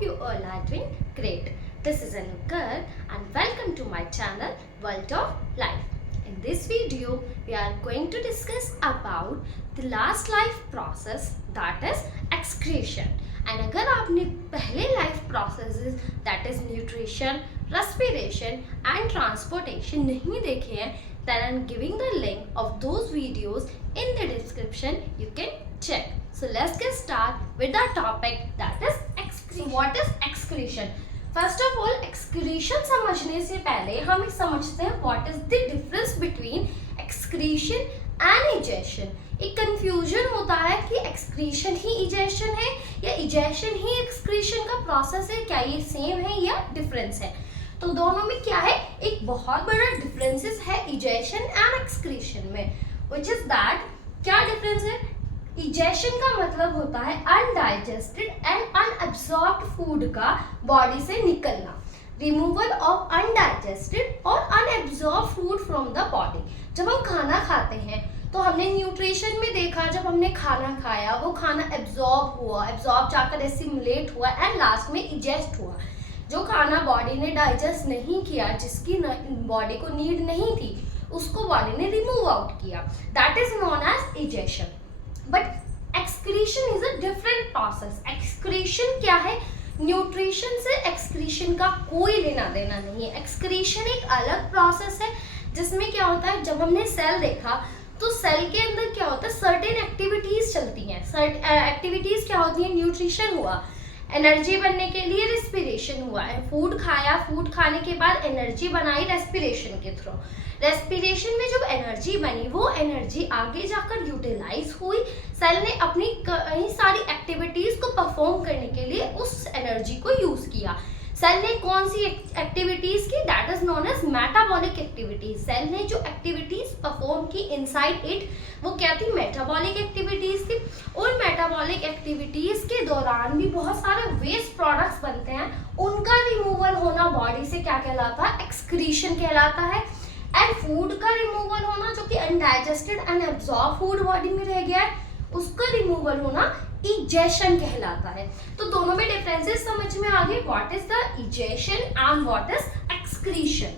hope you all are doing great. This is Anukar and welcome to my channel World of Life. In this video, we are going to discuss about the last life process, that is excretion. And अगर आपने पहले life processes that is nutrition, respiration and transportation नहीं देखे हैं, then I'm giving the link of those videos in the description. You can check. So let's get started with the topic, that is excretion. What is excretion? First of all excretion समझने से पहले हम समझते हैं what is the difference between excretion and egestion. एक confusion होता है कि एक्सक्रीशन ही इजेशन है या इजेशन ही एक्सक्रीशन का प्रोसेस है, क्या ये सेम है या डिफरेंस है. तो दोनों में क्या है, एक बहुत बड़ा डिफरेंसेस है इजेशन एंड एक्सक्रीशन में, व्हिच इज दैट. क्या डिफरेंस है? इजेशन का मतलब होता है अनडाइजेस्टेड एंड अनअब्सॉर्ब्ड फूड का बॉडी से निकलना, रिमूवल ऑफ अनडाइजेस्टेड और unabsorbed food from the body. जब हम खाना खाते हैं तो हमने न्यूट्रिशन में देखा, जब हमने खाना खाया वो खाना एब्जॉर्ब हुआ, एब्जॉर्ब जाकर एसिमुलेट हुआ एंड लास्ट में इजेस्ट हुआ. जो खाना बॉडी ने डाइजेस्ट नहीं किया, जिसकी बॉडी को नीड नहीं थी, उसको बॉडी ने रिमूव आउट किया, that is known as egestion. But excretion is a different process. Excretion क्या है? न्यूट्रिशन से एक्सक्रीशन का कोई लेना देना नहीं है. एक्सक्रीशन एक अलग प्रोसेस है जिसमें क्या होता है, जब हमने सेल देखा तो सेल के अंदर क्या होता है, सर्टेन एक्टिविटीज चलती हैं. एक्टिविटीज क्या होती हैं? न्यूट्रिशन हुआ, एनर्जी बनने के लिए रेस्पिरेशन हुआ है, फूड खाया, फूड खाने के बाद एनर्जी बनाई रेस्पिरेशन के थ्रू. रेस्पिरेशन में जब एनर्जी बनी वो एनर्जी आगे जाकर यूटिलाइज हुई. सेल ने अपनी कई सारी एक्टिविटीज को परफॉर्म करने के लिए उस एनर्जी को यूज किया. सेल ने कौन सी एक्टिविटीज की? That is known as metabolic activities. Cell ने जो एक्टिविटीज परफॉर्म की इनसाइड इट, वो क्या थी? मेटाबॉलिक एक्टिविटीज थी. उन मेटाबॉलिक एक्टिविटीज के दौरान भी बहुत सारे वेस्ट प्रोडक्ट्स बनते हैं, उनका रिमूवल होना बॉडी से क्या कहलाता है? एक्सक्रीशन कहलाता है. एंड फूड का रिमूवल होना, जो कि अनडाइजेस्टेड अनअब्सॉर्ब फूड बॉडी में रह गया है, उसका रिमूवल होना इजेशन कहलाता है. तो दोनों में डिफरेंसेस समझ में आ गए. What is the egestion and what is excretion.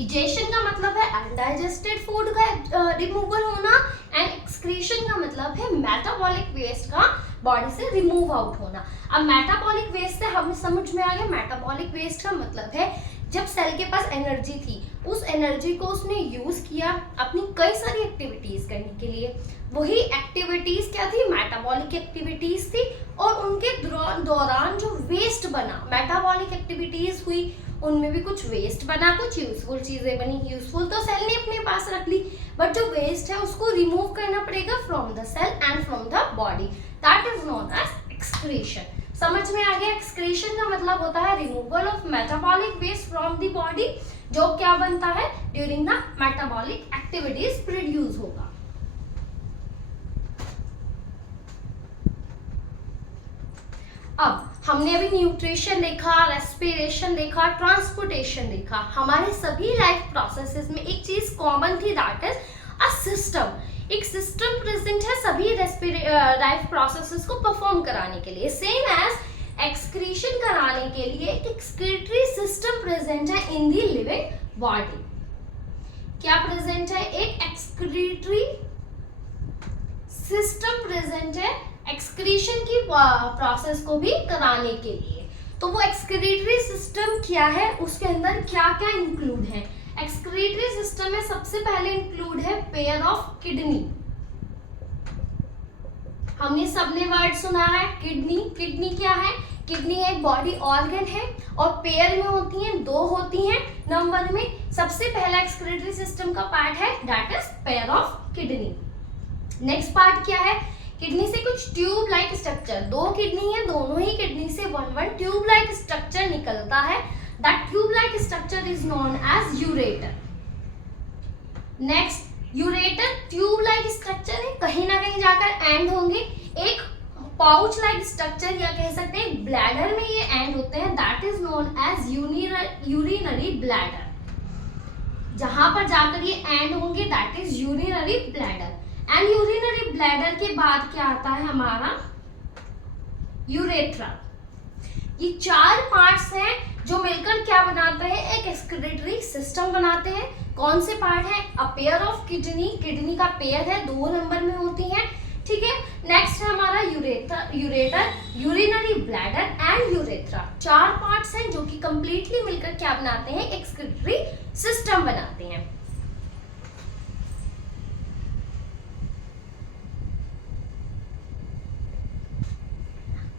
Egestion का मतलब है अनडाइजेस्टेड फूड का रिमूवल होना एंड एक्सक्रीशन का मतलब है मेटाबॉलिक वेस्ट का बॉडी से रिमूव आउट होना. अब मेटाबॉलिक वेस्ट से हमें समझ में आ गया, मेटाबॉलिक वेस्ट का मतलब है जब सेल के पास एनर्जी थी, उस एनर्जी को उसने यूज किया अपनी कई सारी एक्टिविटीज करने के लिए. वही एक्टिविटीज क्या थी? मेटाबॉलिक एक्टिविटीज थी. और उनके दौरान जो वेस्ट बना, मेटाबॉलिक एक्टिविटीज हुई, उनमें भी कुछ वेस्ट बना, कुछ यूजफुल चीजें बनी. यूजफुल तो सेल ने अपने पास रख ली, बट जो वेस्ट है उसको रिमूव करना पड़ेगा from the cell and from the body. That is known as excretion. समझ में आ गया? एक्सक्रीशन का मतलब होता है removal of metabolic waste from the body, जो क्या बनता है during the metabolic activities produce होगा. अब हमने अभी न्यूट्रिशन देखा, रेस्पिरेशन देखा, ट्रांसपोर्टेशन देखा. हमारे सभी लाइफ प्रोसेसेस में एक चीज कॉमन थी, दैट इज अ सिस्टम. एक सिस्टम प्रेजेंट है सभी लाइफ प्रोसेसेस को परफॉर्म कराने के लिए. सेम एज एक्सक्रीशन कराने के लिए एक एक्सक्रीटरी सिस्टम प्रेजेंट है इन दी लिविंग बॉडी. क्या प्रेजेंट है? एक एक्सक्रीटरी सिस्टम प्रेजेंट है एक्सक्रीशन की प्रोसेस को भी कराने के लिए. तो वो एक्सक्रीटरी सिस्टम क्या है, उसके अंदर क्या क्या इंक्लूड है? एक्सक्रीटरी सिस्टम में सबसे पहले इंक्लूड है पेयर ऑफ किडनी. हमने सबने वर्ड सुना है किडनी. किडनी क्या है? किडनी एक बॉडी ऑर्गन है और पेयर में होती हैं, दो होती हैं नंबर में. सबसे पहला एक्सक्रीटरी सिस्टम का पार्ट है that is pair of kidney. Next part क्या है? किडनी से कुछ ट्यूब लाइक स्ट्रक्चर, दो किडनी है, दोनों ही किडनी से वन ट्यूब लाइक स्ट्रक्चर निकलता है. That tube-like structure is known as ureter. Next, ureter tube-like structure है, कहीं ना कहीं जाकर एंड होंगे. एक पाउच-like structure या कह सकते हैं ब्लैडर में ये एंड होते हैं, that is known as urinary bladder. जहां पर जाकर ये एंड होंगे that is urinary bladder. And urinary bladder के बाद क्या आता है हमारा? यूरेथ्रा. ये 4 पार्ट्स हैं जो मिलकर क्या बनाते हैं, एक एक्सक्रीटरी सिस्टम बनाते हैं। कौन से पार्ट है, a pair of kidney, kidney का पेयर है, 2 नंबर में होती है, ठीक है। नेक्स्ट है हमारा ureter, urinary bladder and urethra. 4 parts हैं जो कि कंप्लीटली मिलकर क्या बनाते हैं, एक्सक्रीटरी सिस्टम बनाते हैं।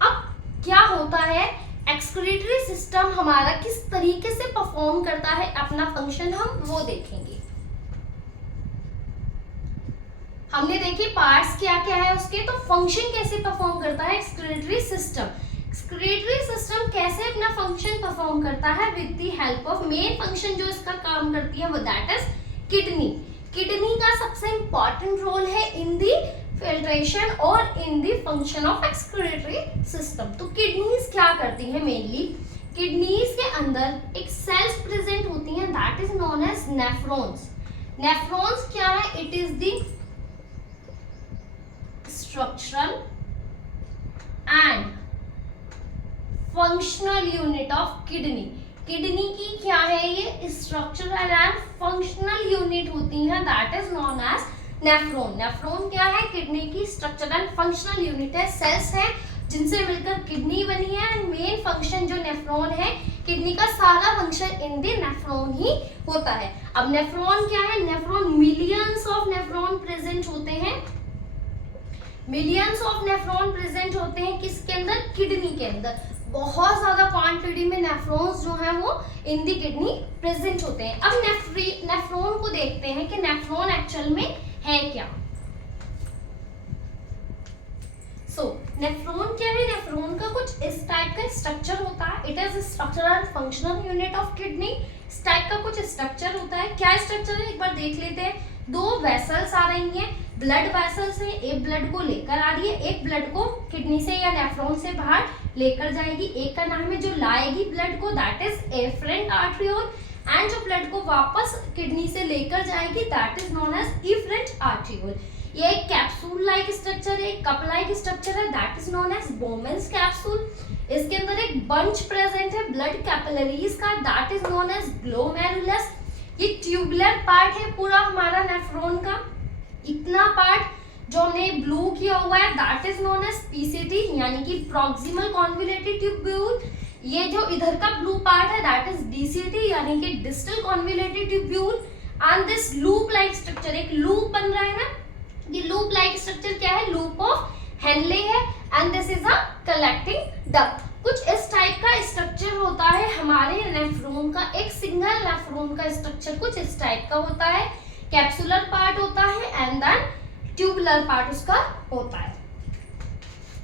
अब क्या होता है, एक्सक्रीटरी सिस्टम हमारा किस तरीके से परफॉर्म करता है अपना फंक्शन, हम वो देखेंगे। हमने देखी पार्ट्स क्या क्या है उसके, तो फंक्शन कैसे परफॉर्म करता है एक्सक्रीटरी सिस्टम। एक्सक्रीटरी सिस्टम कैसे अपना फंक्शन परफॉर्म करता है, with the help of main function जो इसका काम करती है वो दैट इज किडनी। किडनी का सबसे इंपॉर्टेंट रोल है इन दी फिल्ट्रेशन और in the function of excretory system. तो किडनीज क्या करती है, मेनली किडनीज के अंदर एक सेल्स प्रेजेंट होती हैं that is known as nephrons. Nephrons क्या है, it is the structural and functional unit of kidney। Kidney की क्या है, ये स्ट्रक्चरल एंड फंक्शनल यूनिट होती है that is known as nephron. Nephron क्या है, किडनी की स्ट्रक्चरल एंड फंक्शनल यूनिट है, सेल्स है जिनसे मिलकर किडनी बनी है। एंड मेन फंक्शन जो नेफ्रॉन है, किडनी का सारा फंक्शन इन दी नेफ्रॉन ही होता है। अब नेफ्रॉन क्या है, nephron millions of nephron present होते हैं, मिलियंस ऑफ नेफ्रॉन प्रेजेंट होते हैं किसके अंदर, किडनी के अंदर। बहुत ज्यादा क्वांटिटी में नेफ्रॉन्स जो है वो इन दी किडनी प्रेजेंट होते हैं। अब नेफ्रॉन को देखते हैं कि नेफ्रॉन एक्चुअल में है क्या। नेफ्रॉन क्या है, नेफ्रॉन का कुछ इस टाइप का स्ट्रक्चर होता है, it is structural functional unit of kidney. इस टाइप का कुछ स्ट्रक्चर होता है। क्या स्ट्रक्चर है, एक बार देख लेते हैं। 2 वेसल्स आ रही हैं, ब्लड वेसल्स है, एक ब्लड को लेकर आ रही है, एक ब्लड को किडनी से या नेफ्रॉन से बाहर लेकर जाएगी। एक का नाम है जो लाएगी ब्लड को that is afferent arteriole, and जो ब्लड को वापस किडनी से लेकर जाएगी that is known as efferent arteriole. ये एक कैप्सूल लाइक स्ट्रक्चर है, कप लाइक स्ट्रक्चर है that is known as Bowman's capsule. इसके अंदर एक बंच प्रेजेंट है ब्लड कैपिलरीज का that is known as glomerulus. ये ट्यूबुलर पार्ट है पूरा हमारा नेफ्रॉन का। इतना पार्ट जो हमने ब्लू किया हुआ है that is known as PCT, यानी कि प्रॉक्सिमल कॉन्वोल्यूटेड ट्यूब्यूल। ये जो इधर का ब्लू पार्ट है दैट इज डीसीटी, यानी कि distal convoluted tubule. And this loop like structure, एक लूप बन रहा है ना, ये लूप लाइक स्ट्रक्चर क्या है, लूप ऑफ हेनले है। And this is a collecting duct. कुछ इस टाइप का स्ट्रक्चर होता है हमारे नेफ्रॉन का। एक सिंगल नेफ्रॉन का स्ट्रक्चर कुछ इस टाइप का होता है, कैप्सुलर पार्ट होता है एंड देन ट्यूबुलर पार्ट उसका होता है।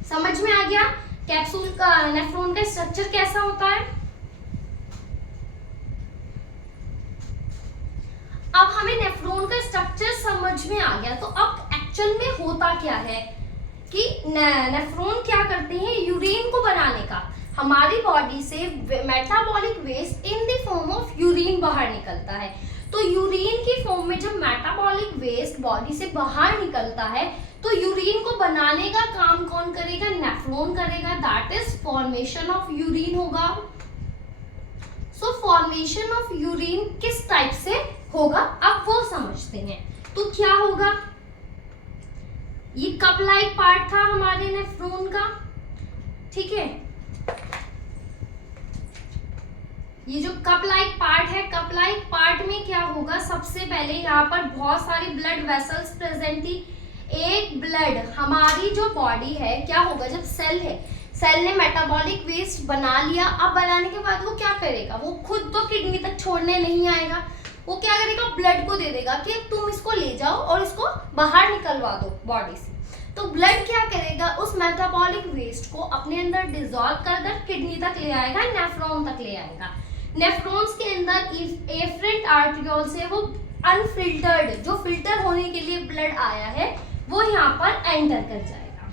समझ में आ गया कैप्सूल का नेफ्रॉन का स्ट्रक्चर कैसा होता है। अब हमें नेफ्रॉन का स्ट्रक्चर समझ में आ गया, तो अब एक्चुअल में होता क्या है कि नेफ्रॉन क्या करते हैं, यूरिन को बनाने का हमारी बॉडी से metabolic waste in the form of urine बाहर निकलता है। तो यूरिन की फॉर्म में जब मेटाबॉलिक वेस्ट बॉडी से बाहर निकलता है तो यूरिन को बनाने का काम कौन करेगा, नेफ्रॉन करेगा, that is formation of urine होगा। सो फॉर्मेशन ऑफ यूरिन किस टाइप से होगा अब वो समझते हैं। तो क्या होगा, ये कप लाइक पार्ट था हमारे नेफ्रॉन का, ठीक है। ये जो कप लाइक पार्ट है, कप लाइक पार्ट में क्या होगा, सबसे पहले यहाँ पर बहुत सारी ब्लड वेसल्स प्रेजेंट थी। एक ब्लड हमारी जो बॉडी है क्या होगा, जब सेल है, सेल ने मेटाबॉलिक वेस्ट बना लिया। अब बनाने के बाद वो क्या करेगा, वो खुद तो किडनी तक छोड़ने नहीं आएगा, वो क्या करेगा, ब्लड को दे देगा कि तुम इसको ले जाओ और इसको बाहर निकलवा दो बॉडी से। तो ब्लड क्या करेगा, उस मेटाबॉलिक वेस्ट को अपने अंदर डिसॉल्व कर किडनी तक ले आएगा, नेफ्रॉन तक ले आएगा। नेफ्रॉन्स के अंदर एफरेंट आर्टरियोल से वो अनफिल्टर्ड, जो फिल्टर होने के लिए ब्लड आया है, वो यहाँ पर एंटर कर जाएगा।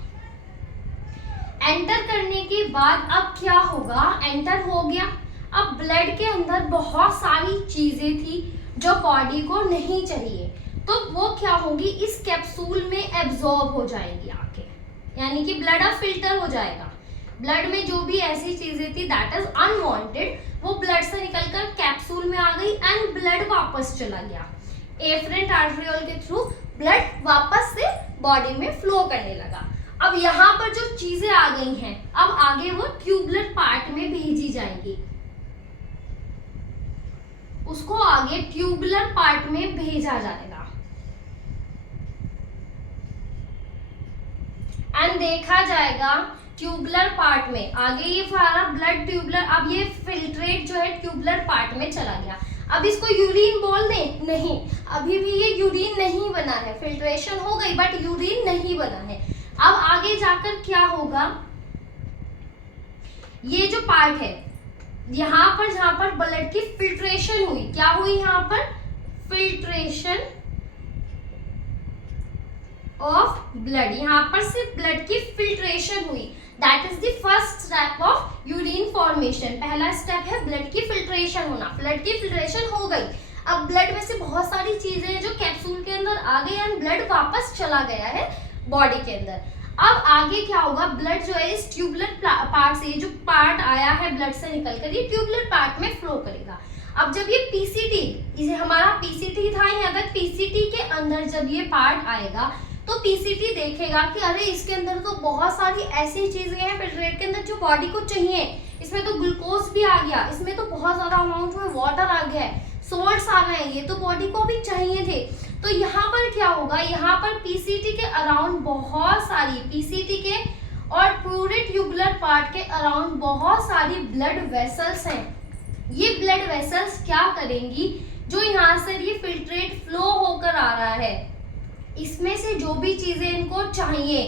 एंटर करने के बाद अब क्या होगा, एंटर हो गया। अब ब्लड के अंदर बहुत सारी चीजें थी जो बॉडी को नहीं चाहिए, तो वो क्या होगी, इस कैप्सूल में एब्जॉर्ब हो जाएगी आके, यानी कि ब्लड अब फिल्टर हो जाएगा। ब्लड में जो भी ऐसी चीजें थी दैट इज अनवांटेड, वो ब्लड से निकलकर कैप्सूल में आ गई एंड ब्लड वापस चला गया। एफरेंट आर्टरियोल के थ्रू ब्लड वापस से बॉडी में फ्लो करने लगा। अब यहाँ पर जो चीजें आ गई हैं, अब आगे वो ट्यूबुलर पार्ट में भेजी जाएंगी, उसको आगे ट्यूबुलर पार्ट में भेजा जाएगा एंड देखा जाएगा ट्यूबुलर पार्ट में। आगे ये सारा ब्लड ट्यूबुलर, अब ये फिल्ट्रेट जो है ट्यूबुलर पार्ट में चला गया। अब इसको यूरिन बोल दें? नहीं, अभी भी ये यूरिन नहीं बना है, फिल्ट्रेशन हो गई बट यूरिन नहीं बना है। अब आगे जाकर क्या होगा, ये जो पार्ट है यहाँ पर जहां पर ब्लड की फिल्ट्रेशन हुई, क्या हुई यहाँ पर? फिल्ट्रेशन ऑफ ब्लड, यहाँ पर सिर्फ ब्लड की फिल्ट्रेशन हुई, that is the first step of urine formation. पहला स्टेप है ब्लड की फिल्ट्रेशन होना। ब्लड की फिल्ट्रेशन हो गई, अब ब्लड में से बहुत सारी चीजें हैं जो कैप्सूल के अंदर आ गई एंड ब्लड वापस चला गया है बॉडी के अंदर। अब आगे क्या होगा, ब्लड जो है इस ट्यूबुलर पार्ट से, जो पार्ट आया है ब्लड से निकलकर, ये ट्यूबुलर पार्ट में फ्लो करेगा। अब जब ये पीसीटी, इसे हमारा पीसीटी था यहाँ तक, पीसीटी के अंदर जब ये पार्ट आएगा तो पीसीटी देखेगा कि अरे इसके अंदर तो बहुत सारी ऐसी चीजें हैं फिल्ट्रेट के अंदर जो बॉडी को चाहिए। इसमें तो ग्लूकोज भी आ गया, इसमें तो बहुत ज्यादा अमाउंट में वाटर आ गया है, सोल्ट्स आ रहे हैं, ये तो बॉडी को भी चाहिए थे। तो यहाँ पर क्या होगा, यहाँ पर पीसीटी के अराउंड बहुत सारी, पीसीटी के और पूरे ट्यूबुलर पार्ट के अराउंड बहुत सारी ब्लड वेसल्स हैं। ये ब्लड वेसल्स क्या करेंगी, जो यहाँ से ये फिल्ट्रेट फ्लो होकर आ रहा है, इसमें से जो भी चीजें इनको चाहिए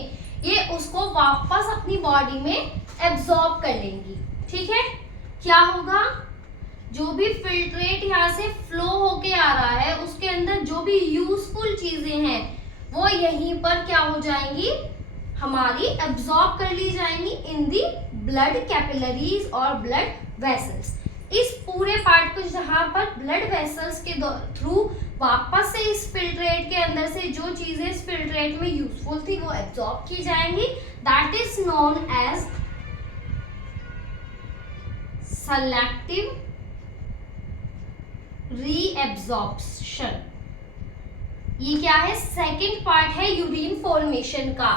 ये उसको वापस अपनी बॉडी में एब्जॉर्ब कर लेंगी। ठीक है, क्या होगा, जो भी फिल्ट्रेट यहाँ से फ्लो होके आ रहा है उसके अंदर जो भी यूजफुल चीजें हैं वो यहीं पर क्या हो जाएंगी, हमारी एब्जॉर्ब कर ली जाएंगी इन दी ब्लड कैपिलरीज और ब्लड वेसल्स। इस पूरे पार्ट को जहां पर ब्लड वेसल्स के थ्रू वापस से इस फिल्ट्रेट के अंदर से जो चीजें इस फिल्ट्रेट में यूजफुल थी वो एब्जॉर्ब की जाएंगी, that is known as selective reabsorption. ये क्या है, सेकंड पार्ट है यूरिन फॉर्मेशन का।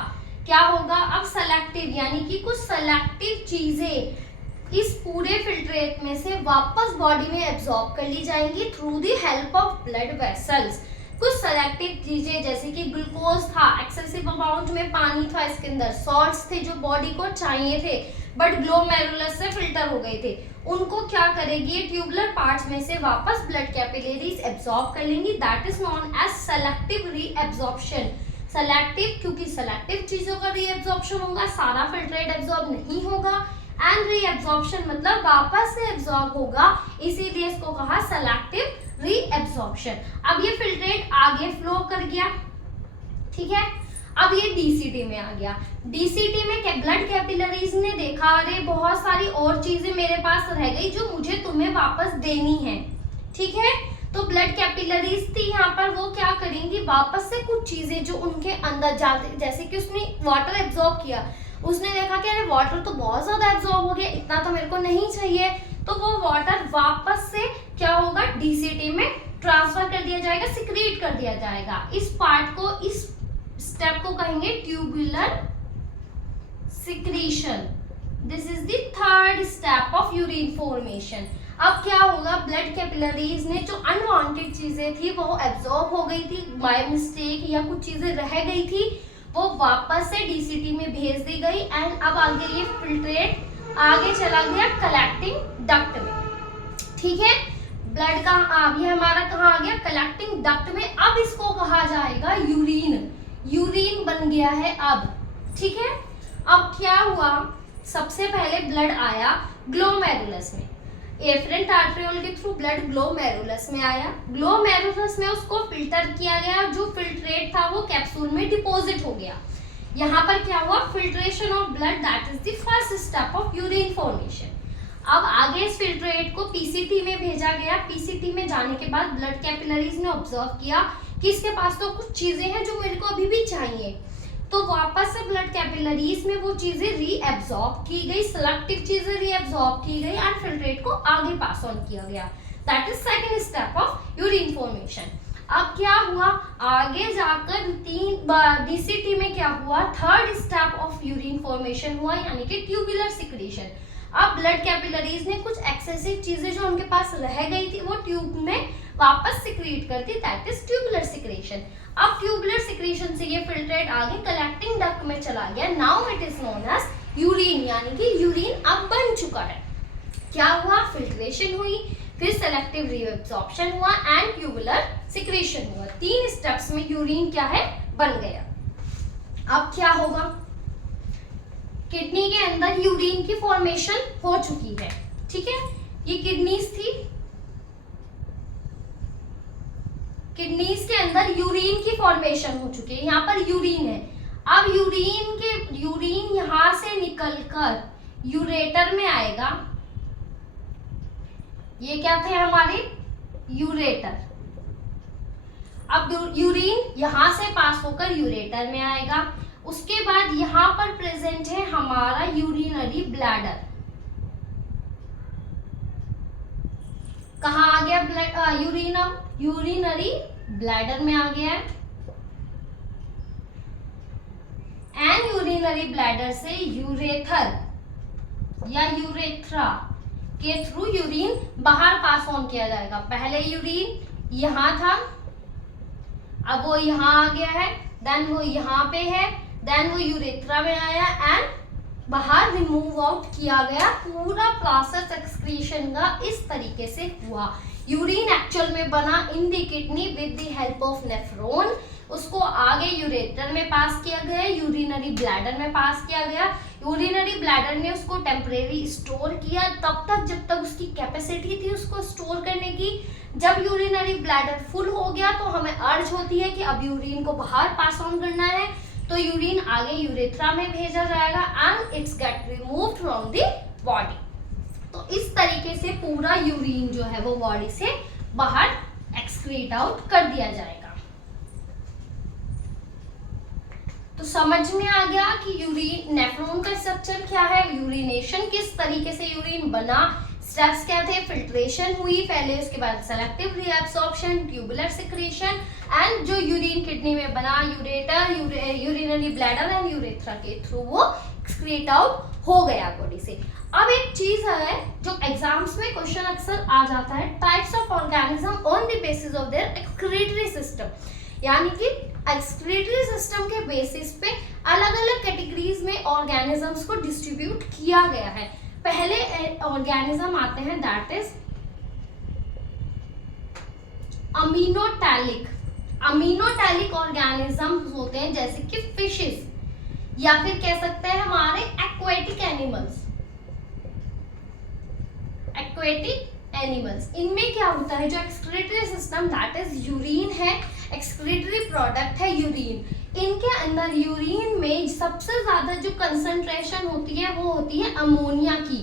क्या होगा, अब सेलेक्टिव यानी कि कुछ सेलेक्टिव चीजें इस पूरे फिल्ट्रेट में से वापस बॉडी में एब्जॉर्ब कर ली जाएंगी through the help of blood vessels. कुछ सेलेक्टिव चीजें जैसे कि ग्लूकोज था, एक्सेसिव अमाउंट में पानी था इसके अंदर, सॉल्ट्स थे जो बॉडी को चाहिए थे बट ग्लोमेरुलस से फिल्टर हो गए थे, उनको क्या करेगी ये ट्यूबुलर पार्ट्स में से वापस ब्लड कैपिलरीज एब्जॉर्ब कर लेंगी, that is known as selective reabsorption. Selective क्योंकि सेलेक्टिव चीजों का रीएब्जॉर्प्शन होगा, सारा फिल्ट्रेट एब्जॉर्ब नहीं होगा, एंड रीएब्जॉर्प्शन मतलब वापस से एब्जॉर्ब होगा, इसीलिए इसको कहा सेलेक्टिव रीएब्जॉर्प्शन। अब ये फिल्ट्रेट आगे फ्लो कर गया, ठीक है, अब ये डीसीटी में आ गया। डीसीटी में ब्लड कैपिलरीज ने देखा अरे बहुत सारी और चीजें मेरे पास रह गई जो मुझे तुम्हें वापस देनी है, ठीक है, तो ब्लड कैपिलरीज थी यहाँ पर, वो क्या करेंगी वापस से कुछ चीजें जो उनके अंदर जाते, जैसे कि उसने वाटर एब्जॉर्ब किया, उसने देखा कि अरे वाटर तो बहुत ज्यादा एब्जॉर्ब हो गया, इतना तो मेरे को नहीं चाहिए, तो वो वाटर वापस से क्या होगा डीसीटी में ट्रांसफर कर दिया जाएगा, सिक्रीट कर दिया जाएगा। इस पार्ट को, इस स्टेप को कहेंगे tubular secretion. This is the third step of urine formation. अब क्या होगा, ब्लड कैपिलरीज ने जो अनवांटेड चीजें थी वो एब्जॉर्ब हो गई थी बाय मिस्टेक, या कुछ चीजें रह गई थी वो वापस से डीसीटी में भेज दी गई, एंड अब आगे ये फिल्ट्रेट आगे चला गया कलेक्टिंग डक्ट में, ठीक है, ब्लड का अब ये हमारा कहाँ आ गया कलेक्टिंग डक्ट में। अब इसको कहा जाएगा यूरिन, यूरिन बन गया है अब, ठीक है। अब क्या हुआ, सबसे पहले ब्लड आया ग्लोमेरुलस में, एफरेंट आर्टरियोल के थ्रू ब्लड ग्लोमेरुलस में आया, ग्लोमेरुलस में उसको फिल्टर किया गया, जो फिल्ट्रेट था वो कैप्सूल में डिपॉजिट हो गया। यहाँ पर क्या हुआ, filtration of blood, that is the first step of urine formation. अब आगे इस फिल्ट्रेट को पीसीटी में भेजा गया, पीसीटी में जाने के बाद ब्लड कैपिलरीज ने ऑब्जर्व किया कि इसके पास तो कुछ चीजें हैं जो मेरे को अभी भी चाहिए, तो वापस से ब्लड कैपिलरीज में वो चीजें रीएब्सॉर्ब की गई, सेलेक्टिव चीजें रीएब्सॉर्ब की गई एंड फिल्ट्रेट को आगे पास ऑन किया गया। That is second step of urine formation. अब क्या हुआ, आगे जाकर डीसीटी में क्या हुआ, third step of urine formation हुआ, यानी कि ट्यूबुलर सिक्रीशन। अब ब्लड कैपिलरीज ने कुछ एक्सेसिव चीजें जो उनके पास रह गई थी वो ट्यूब में वापस सिक्रीट करती, दैट इज ट्यूबुलर सिक्रीशन। अब ट्यूबुलर सिक्रीशन से ये फिल्ट्रेट आगे कलेक्टिंग डक्ट में चला गया। Now it is known as urine, यानी कि यूरिन अब बन चुका है। क्या हुआ, फिल्ट्रेशन हुई, फिर सेलेक्टिव रीअब्सॉर्प्शन हुआ एंड ट्यूबुलर सिक्रीशन हुआ। 3 स्टेप्स में यूरिन क्या है, बन गया। अब क्या होगा, किडनी के अंदर यूरिन की फॉर्मेशन हो चुकी है, ठीक है। ये किडनीज थी, किडनीज के अंदर यूरिन की फॉर्मेशन हो चुकी है, यहाँ पर यूरिन है। अब यूरिन यहां से निकलकर यूरेटर में आएगा। ये क्या थे हमारे यूरेटर। अब यूरिन यहां से पास होकर यूरेटर में आएगा। उसके बाद यहां पर प्रेजेंट है हमारा यूरिनरी ब्लैडर। कहाँ आ गया यूरिन, अब यूरिनरी ब्लैडर में आ गया है एंड यूरिनरी ब्लैडर से यूरेथर या यूरेथ्रा के थ्रू यूरिन बाहर पास ऑन किया जाएगा। पहले यूरिन यहाँ था, अब वो यहाँ आ गया है, देन वो यहाँ पे है, देन वो यूरेथ्रा में आया एंड बाहर रिमूव आउट किया गया। पूरा प्रोसेस एक्सक्रीशन का इस तरीके से हुआ। यूरिन एक्चुअल में बना in the kidney with the help of nephron, उसको आगे यूरेटर में पास किया गया, यूरिनरी ब्लैडर में पास किया गया। यूरिनरी ब्लैडर ने उसको टेम्परेरी स्टोर किया तब तक जब तक उसकी कैपेसिटी थी उसको स्टोर करने की। जब यूरिनरी ब्लैडर फुल हो गया तो हमें अर्ज होती है कि अब यूरिन को बाहर पास ऑन करना है, तो यूरिन आगे यूरेथ्रा में भेजा जाएगा and it's get removed from the body. तो इस तरीके से पूरा यूरिन जो है वो बॉडी से बाहर एक्सक्रीट आउट कर दिया जाएगा। तो समझ में आ गया कि यूरिन नेफ्रॉन का स्ट्रक्चर क्या है, यूरिनेशन किस तरीके से यूरिन बना, स्टेप्स क्या थे, फिल्ट्रेशन हुई पहले, उसके बाद selective reabsorption, tubular secretion and जो यूरिन किडनी में बना ureter, urinary bladder and urethra के थ्रू वो एक्सक्रीट आउट हो गया बॉडी से। अब एक चीज है जो एग्जाम्स में क्वेश्चन अक्सर आ जाता है, types of organism on the basis of their excretory system, यानी कि एक्सक्रीटरी सिस्टम के बेसिस पे अलग अलग कैटेगरीज में ऑर्गेनिजम्स को डिस्ट्रीब्यूट किया गया है। पहले ऑर्गेनिज्म आते हैं दैट इज अमीनोटैलिक। अमीनोटैलिक ऑर्गेनिजम्स होते हैं जैसे कि फिशेस या फिर कह सकते हैं हमारे एक्वेटिक एनिमल्स। एक्वेटिक एनिमल्स, इनमें क्या होता है, जो excretory system that is urine है, एक्सक्रीटरी प्रोडक्ट है यूरिन। इनके अंदर यूरिन में सबसे ज्यादा जो कंसंट्रेशन होती है वो होती है अमोनिया की,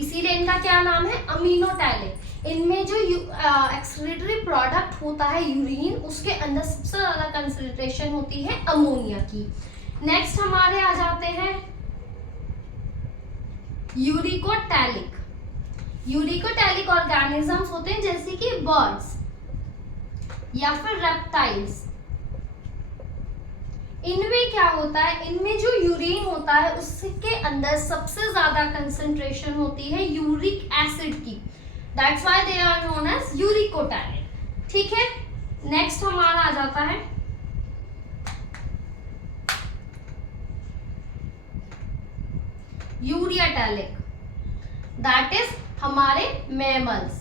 इसीलिए इनका क्या नाम है, अमीनोटैलिक। इनमें जो एक्सक्रीटरी प्रोडक्ट होता है यूरिन, उसके अंदर सबसे ज्यादा कंसंट्रेशन होती है अमोनिया की। नेक्स्ट हमारे आ जाते हैं यूरिकोटैलिक। यूरिकोटैलिक ऑर्गेनिजम्स होते हैं जैसे कि बर्ड्स या फिर रेप्टाइल्स। इनमें क्या होता है, इनमें जो यूरिन होता है उसके अंदर सबसे ज्यादा कंसंट्रेशन होती है यूरिक एसिड की, that's why they are known as uricotelic. ठीक है, नेक्स्ट हमारा आ जाता है यूरियाटैलिक, दैट इज हमारे मैमल्स।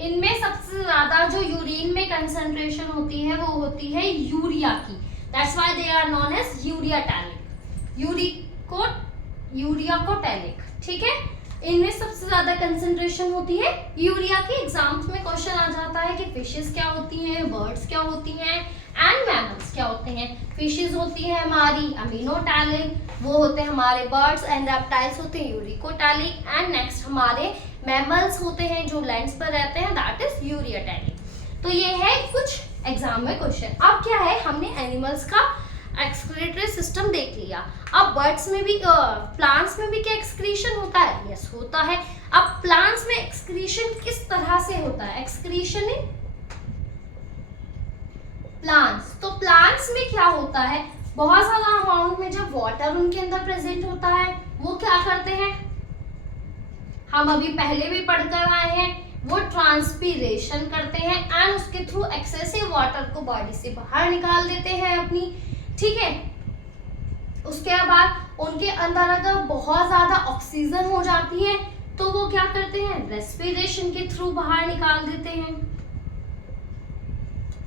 इनमें सबसे ज्यादा जो यूरिन में कंसंट्रेशन होती है वो होती है यूरिया की, that's why they are known as ureotelic, यूरियाकोटैलिक। ठीक है, इनमें सबसे ज्यादा कंसंट्रेशन होती है यूरिया की। एग्जाम्स में क्वेश्चन आ जाता है कि फिशेस क्या होती हैं, बर्ड्स क्या होती हैं एंड मैमल्स क्या होते हैं। फिशेस होती है हमारी अमीनोटैलिक, वो होते हैं हमारे बर्ड्स, एंड रेप्टाइल्स होते हैं यूरिकोटैलिक, एंड नेक्स्ट हमारे मैमल्स होते हैं जो लैंड्स पर रहते हैं, दैट इज यूरियाटैलिक। तो ये है कुछ एग्जाम में क्वेश्चन। अब क्या है, हमने एनिमल्स का एक्सक्रीटरी सिस्टम देख लिया। अब बर्ड्स में भी प्लांट्स में भी क्या एक्सक्रीशन होता है? यस होता है। अब प्लांट्स में एक्सक्रीशन किस तरह से होता है? Excretion in plants. तो प्लांट्स में क्या होता है, बहुत ज्यादा अमाउंट में जब वाटर उनके अंदर प्रेजेंट होता है, वो क्या करते हैं, हम अभी पहले भी पढ़कर आए हैं, वो ट्रांसपीरेशन करते हैं एंड उसके थ्रू एक्सेसिव वाटर को बॉडी से बाहर निकाल देते हैं अपनी, ठीक है। उसके बाद उनके अंदर अगर बहुत ज्यादा ऑक्सीजन हो जाती है तो वो क्या करते हैं, रेस्पिरेशन के थ्रू बाहर निकाल देते हैं,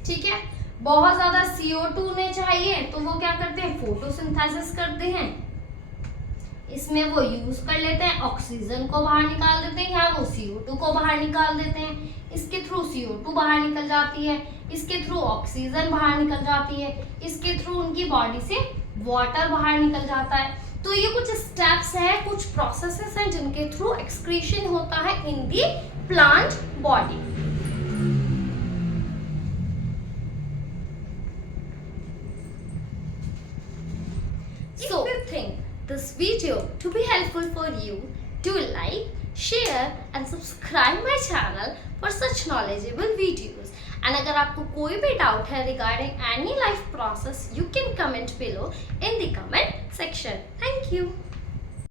ठीक है। बहुत ज्यादा CO2 उन्हें चाहिए तो वो क्या करते हैं, फोटोसिंथेसिस करते हैं, इसमें वो यूज कर लेते हैं, ऑक्सीजन को बाहर निकाल देते हैं या वो CO2 को बाहर निकाल देते हैं। इसके थ्रू CO2 बाहर निकल जाती है, इसके थ्रू ऑक्सीजन बाहर निकल जाती है, इसके थ्रू उनकी बॉडी से वाटर बाहर निकल जाता है। तो ये कुछ स्टेप्स हैं, कुछ प्रोसेसेस हैं जिनके थ्रू एक्सक्रीशन होता है in the plant body. So think this video to be helpful for you, do like, share and subscribe my channel for such knowledgeable videos. And अगर आपको कोई भी डाउट है regarding any life process, you can comment below in the comment section. Thank you.